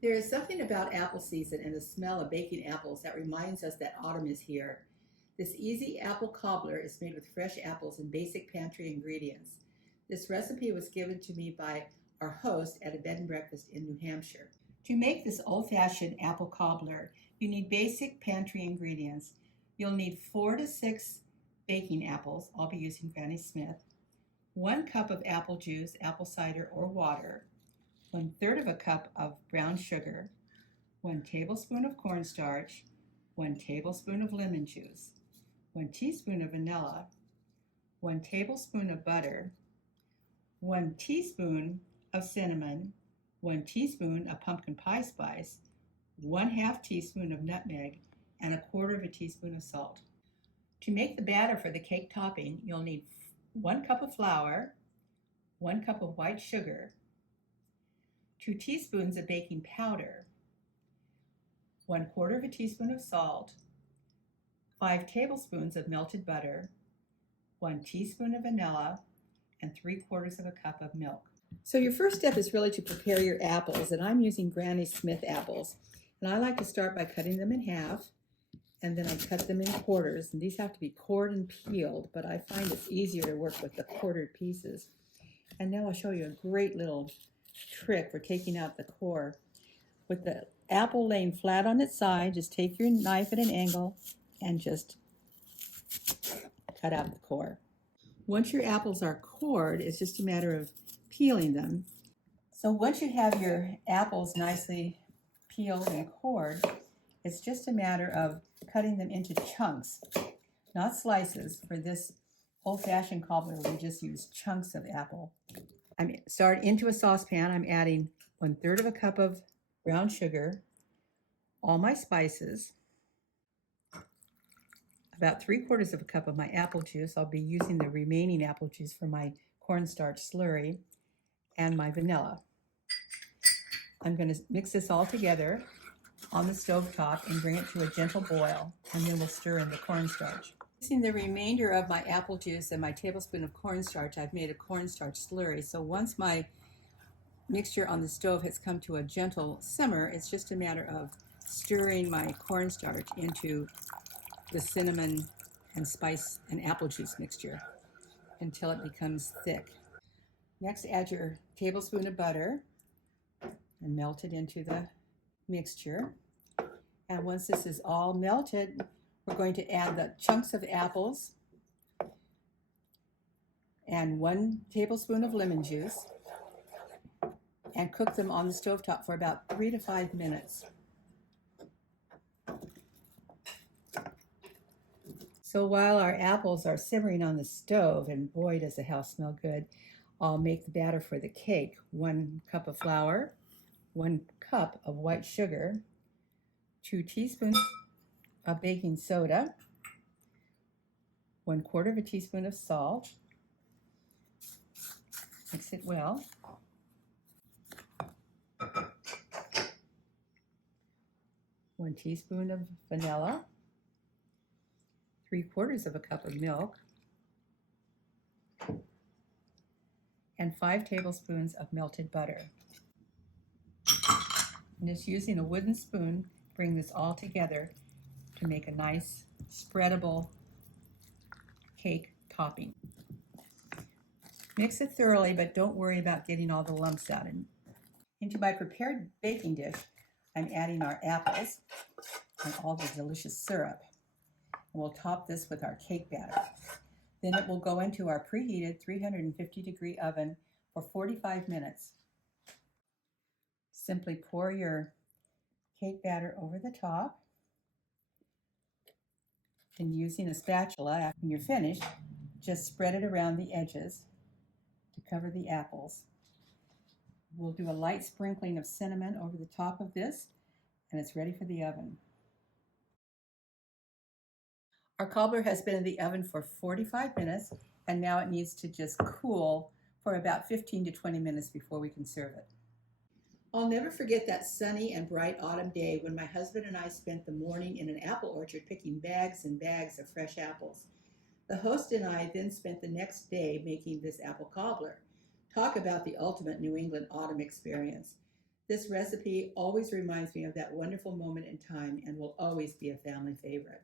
There is something about apple season and the smell of baking apples that reminds us that autumn is here. This easy apple cobbler is made with fresh apples and basic pantry ingredients. This recipe was given to me by our host at a bed and breakfast in New Hampshire. To make this old-fashioned apple cobbler, you need basic pantry ingredients. You'll need 4 to 6 baking apples. I'll be using Granny Smith. 1 cup of apple juice, apple cider, or water. 1/3 of a cup of brown sugar, 1 tablespoon of cornstarch, 1 tablespoon of lemon juice, 1 teaspoon of vanilla, 1 tablespoon of butter, 1 teaspoon of cinnamon, 1 teaspoon of pumpkin pie spice, 1/2 teaspoon of nutmeg, and 1/4 teaspoon of salt. To make the batter for the cake topping, you'll need 1 cup of flour, 1 cup of white sugar, 2 teaspoons of baking powder, 1/4 teaspoon of salt, 5 tablespoons of melted butter, 1 teaspoon of vanilla, and 3/4 of a cup of milk. So your first step is really to prepare your apples, and I'm using Granny Smith apples. And I like to start by cutting them in half, and then I cut them in quarters. And these have to be cored and peeled, but I find it's easier to work with the quartered pieces. And now I'll show you a great little trick for taking out the core. With the apple laying flat on its side, just take your knife at an angle and just cut out the core. Once your apples are cored, it's just a matter of peeling them. So once you have your apples nicely peeled and cored, it's just a matter of cutting them into chunks, not slices. For this old-fashioned cobbler, we just use chunks of apple. Start into a saucepan. I'm adding 1/3 of a cup of brown sugar, all my spices, about 3/4 of a cup of my apple juice. I'll be using the remaining apple juice for my cornstarch slurry, and my vanilla. I'm going to mix this all together on the stove top and bring it to a gentle boil, and then we'll stir in the cornstarch. Using the remainder of my apple juice and my tablespoon of cornstarch, I've made a cornstarch slurry. So once my mixture on the stove has come to a gentle simmer, it's just a matter of stirring my cornstarch into the cinnamon and spice and apple juice mixture until it becomes thick. Next, add your tablespoon of butter and melt it into the mixture. And once this is all melted, we're going to add the chunks of apples and 1 tablespoon of lemon juice and cook them on the stovetop for about 3 to 5 minutes. So while our apples are simmering on the stove, and boy does the house smell good, I'll make the batter for the cake. 1 cup of flour, 1 cup of white sugar, 2 teaspoons of baking soda, 1/4 teaspoon of salt. Mix it well. 1 teaspoon of vanilla, 3/4 of a cup of milk, and 5 tablespoons of melted butter. And just using a wooden spoon, bring this all together to make a nice spreadable cake topping. Mix it thoroughly, but don't worry about getting all the lumps out. Into my prepared baking dish, I'm adding our apples and all the delicious syrup. And we'll top this with our cake batter. Then it will go into our preheated 350-degree oven for 45 minutes. Simply pour your cake batter over the top. And using a spatula, when you're finished, just spread it around the edges to cover the apples. We'll do a light sprinkling of cinnamon over the top of this, and it's ready for the oven. Our cobbler has been in the oven for 45 minutes, and now it needs to just cool for about 15 to 20 minutes before we can serve it. I'll never forget that sunny and bright autumn day when my husband and I spent the morning in an apple orchard picking bags and bags of fresh apples. The host and I then spent the next day making this apple cobbler. Talk about the ultimate New England autumn experience. This recipe always reminds me of that wonderful moment in time and will always be a family favorite.